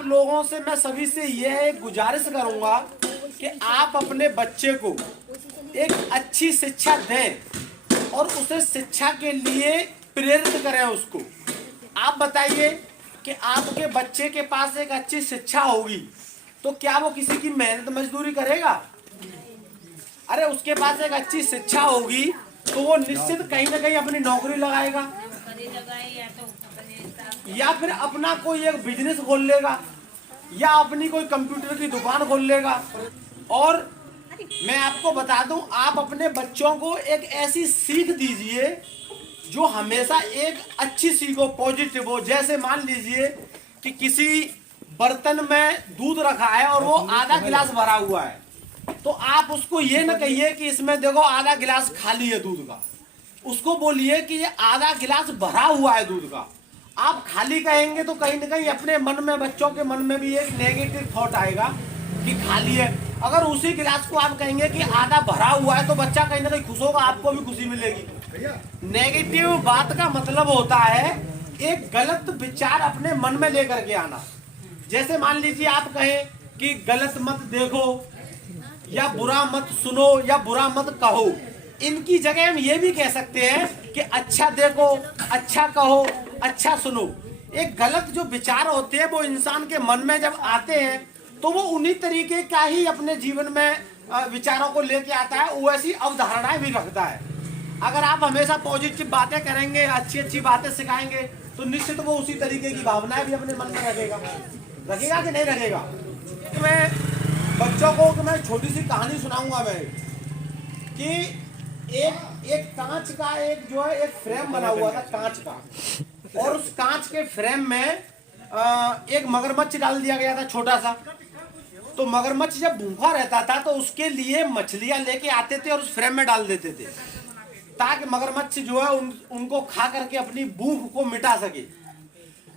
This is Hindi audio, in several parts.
आप लोगों से मैं सभी से यह गुजारिश करूंगा कि आप अपने बच्चे को एक अच्छी शिक्षा दें और उसे शिक्षा के लिए प्रेरित करें उसको। आप बताइए कि आपके बच्चे के पास एक अच्छी शिक्षा होगी तो क्या वो किसी की मेहनत मजदूरी करेगा? अरे उसके पास एक अच्छी शिक्षा होगी तो वो निश्चित कहीं ना कहीं अपनी नौकरी लगाएगा या फिर अपना कोई एक बिजनेस खोल लेगा या अपनी कोई कंप्यूटर की दुकान खोल लेगा। और मैं आपको बता दूं, आप अपने बच्चों को एक ऐसी सीख दीजिए जो हमेशा एक अच्छी सीख हो, पॉजिटिव हो। जैसे मान लीजिए कि किसी बर्तन में दूध रखा है और वो आधा गिलास भरा हुआ है, तो आप उसको ये ना कहिए कि इसमें देखो आधा गिलास खाली है दूध का, उसको बोलिए कि ये आधा गिलास भरा हुआ है दूध का। आप खाली कहेंगे तो कहीं ना कहीं अपने मन में, बच्चों के मन में भी एक नेगेटिव थॉट आएगा कि खाली है। अगर उसी गिलास को आप कहेंगे कि आधा भरा हुआ है तो बच्चा कहीं ना कहीं खुश होगा, आपको भी खुशी मिलेगी। नेगेटिव बात का मतलब होता है एक गलत विचार अपने मन में लेकर के आना। जैसे मान लीजिए आप कहें कि गलत मत देखो या बुरा मत सुनो या बुरा मत कहो, इनकी जगह हम ये भी कह सकते हैं कि अच्छा देखो, अच्छा कहो, अच्छा सुनो। एक गलत जो विचार होते हैं वो इंसान के मन में जब आते हैं तो वो उन्हीं तरीके का ही अपने जीवन में विचारों को लेके आता है, वैसी अवधारणाएं भी रखता है। अगर आप हमेशा पॉजिटिव बातें करेंगे, अच्छी अच्छी बातें सिखाएंगे तो निश्चित वो उसी तरीके की भावनाएं भी अपने मन में रखेगा कि नहीं रखेगा। तो मैं बच्चों को मैं छोटी सी कहानी सुनाऊंगा मैं कि एक कांच का एक जो है एक फ्रेम बना हुआ था कांच का, और उस कांच के फ्रेम में एक मगरमच्छ डाल दिया गया था छोटा सा। तो मगरमच्छ जब भूखा रहता था तो उसके लिए मछलियां लेके आते थे और उस फ्रेम में डाल देते थे ताकि मगरमच्छ जो है उनको खा करके अपनी भूख को मिटा सके।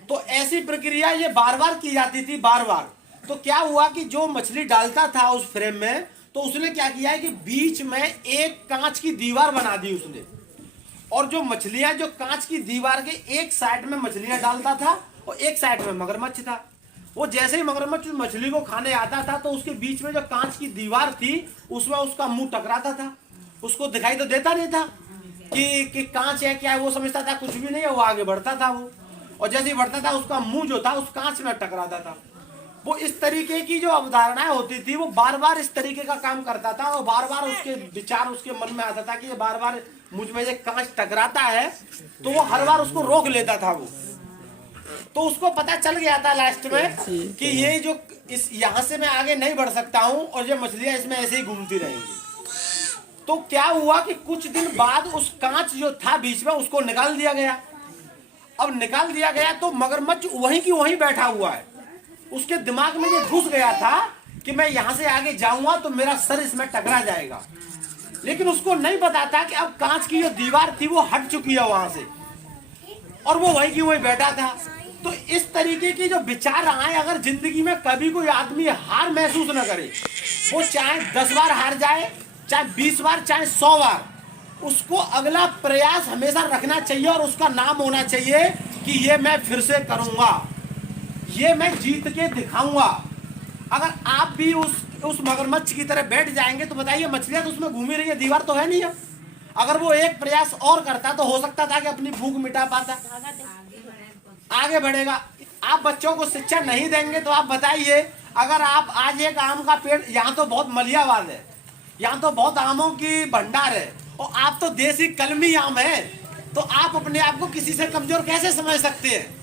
तो ऐसी प्रक्रिया ये बार बार की जाती थी, बार बार। तो क्या हुआ कि जो मछली डालता था उस फ्रेम में, तो उसने क्या किया है कि बीच में एक कांच की दीवार बना दी उसने, और जो मछलियां जो कांच की दीवार के एक साइड में मछलियां डालता था और एक साइड में मगरमच्छ था। वो जैसे ही मगरमच्छ मछली को खाने आता था तो उसके बीच में जो कांच की दीवार थी उसमें उसका मुंह टकराता था। उसको दिखाई तो देता नहीं था कि कांच है क्या है, वो समझता था कुछ भी नहीं है, वो आगे बढ़ता था वो, और जैसे ही बढ़ता था उसका मुंह जो था उस कांच में टकराता था। वो इस तरीके की जो अवधारणाएं होती थी वो बार बार इस तरीके का काम करता था और बार बार उसके विचार उसके मन में आता था कि ये बार बार मुझ में से कांच टकराता है, तो वो हर बार उसको रोक लेता था वो। तो उसको पता चल गया था लास्ट में कि ये जो इस यहाँ से मैं आगे नहीं बढ़ सकता हूँ और ये मछलियां इसमें ऐसे ही घूमती रहेंगी। तो क्या हुआ कि कुछ दिन बाद उस कांच जो था बीच में उसको निकाल दिया गया। अब निकाल दिया गया तो मगरमच्छ वहीं की वहीं बैठा हुआ है। उसके दिमाग में ये घुस गया था कि मैं यहाँ से आगे जाऊंगा तो मेरा सर इसमें टकरा जाएगा, लेकिन उसको नहीं पता था कि अब कांच की जो दीवार थी वो हट चुकी है वहां से और वो वहीं की वहीं बैठा था। तो इस तरीके की जो विचार आए, अगर जिंदगी में कभी कोई आदमी हार महसूस न करे, वो चाहे 10 बार हार जाए, चाहे 20 बार, चाहे 100 बार, उसको अगला प्रयास हमेशा रखना चाहिए और उसका नाम होना चाहिए कि ये मैं फिर से करूंगा, ये मैं जीत के दिखाऊंगा। अगर आप भी उस मगरमच्छ की तरह बैठ जाएंगे तो बताइए मछलियां तो उसमें घूमी रही है, दीवार तो है नहीं है। अगर वो एक प्रयास और करता तो हो सकता था कि अपनी भूख मिटा पाता, आगे बढ़ेगा। आप बच्चों को शिक्षा नहीं देंगे तो आप बताइए, अगर आप आज एक आम का पेड़, यहाँ तो बहुत मलियावाद है, यहाँ तो बहुत आमों की भंडार है और आप तो देसी कलमी आम है, तो आप अपने आप को किसी से कमजोर कैसे समझ सकते हैं?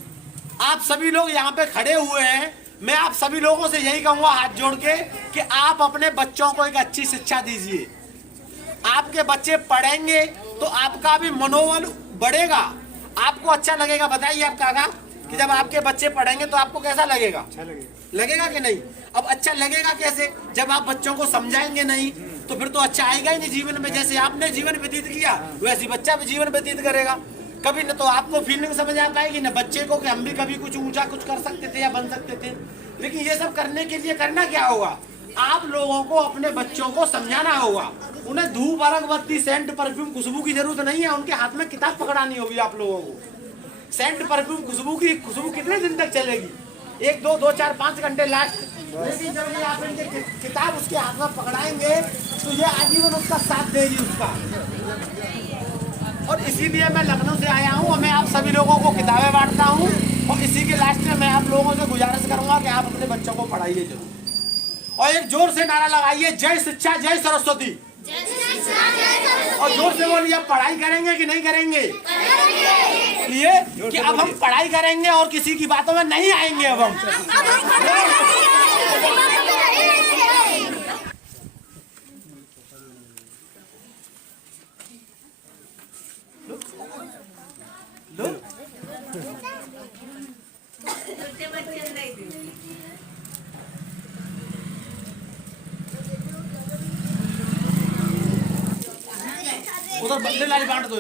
आप सभी लोग यहाँ पे खड़े हुए हैं, मैं आप सभी लोगों से यही कहूंगा हाथ जोड़ के कि आप अपने बच्चों को एक अच्छी शिक्षा दीजिए। आपके बच्चे पढ़ेंगे तो आपका भी मनोबल बढ़ेगा, आपको अच्छा लगेगा। बताइए आप काका कि जब आपके बच्चे पढ़ेंगे तो आपको कैसा लगेगा? अच्छा लगेगा कि नहीं? अब अच्छा लगेगा कैसे? जब आप बच्चों को समझाएंगे नहीं तो फिर तो अच्छा आएगा ही नहीं जीवन में। जैसे आपने जीवन व्यतीत किया वैसे बच्चा भी जीवन व्यतीत करेगा। कभी न तो आपको फीलिंग समझ आ पाएगी न बच्चे को कि हम भी कभी कुछ ऊंचा कुछ कर सकते थे या बन सकते थे। लेकिन ये सब करने के लिए करना क्या होगा? आप लोगों को अपने बच्चों को समझाना होगा। उन्हें धूप, अगरबत्ती, सेंट, परफ्यूम, खुशबू की जरूरत नहीं है, उनके हाथ में किताब पकड़ानी होगी। आप लोगों को सेंट, परफ्यूम, खुशबू कितने दिन तक चलेगी? 1 2 4 5 घंटे लास्ट। लेकिन जब ये आप इनके किताब उसके हाथ में पकड़ाएंगे तो ये आजीवन उसका साथ देगी उसका। और इसीलिए मैं लखनऊ से आया हूँ और मैं आप सभी लोगों को किताबें बांटता हूँ। और इसी के लास्ट में मैं आप लोगों से गुजारिश करूंगा कि आप अपने बच्चों को पढ़ाइए जरूर। और एक जोर से नारा लगाइए, जय शिक्षा जय सरस्वती। और जोर से बोलिए, आप पढ़ाई करेंगे कि नहीं करेंगे? ये कि अब हम पढ़ाई करेंगे और किसी की बातों में नहीं आएंगे। अब हम उधर बदले लाई बांट दो।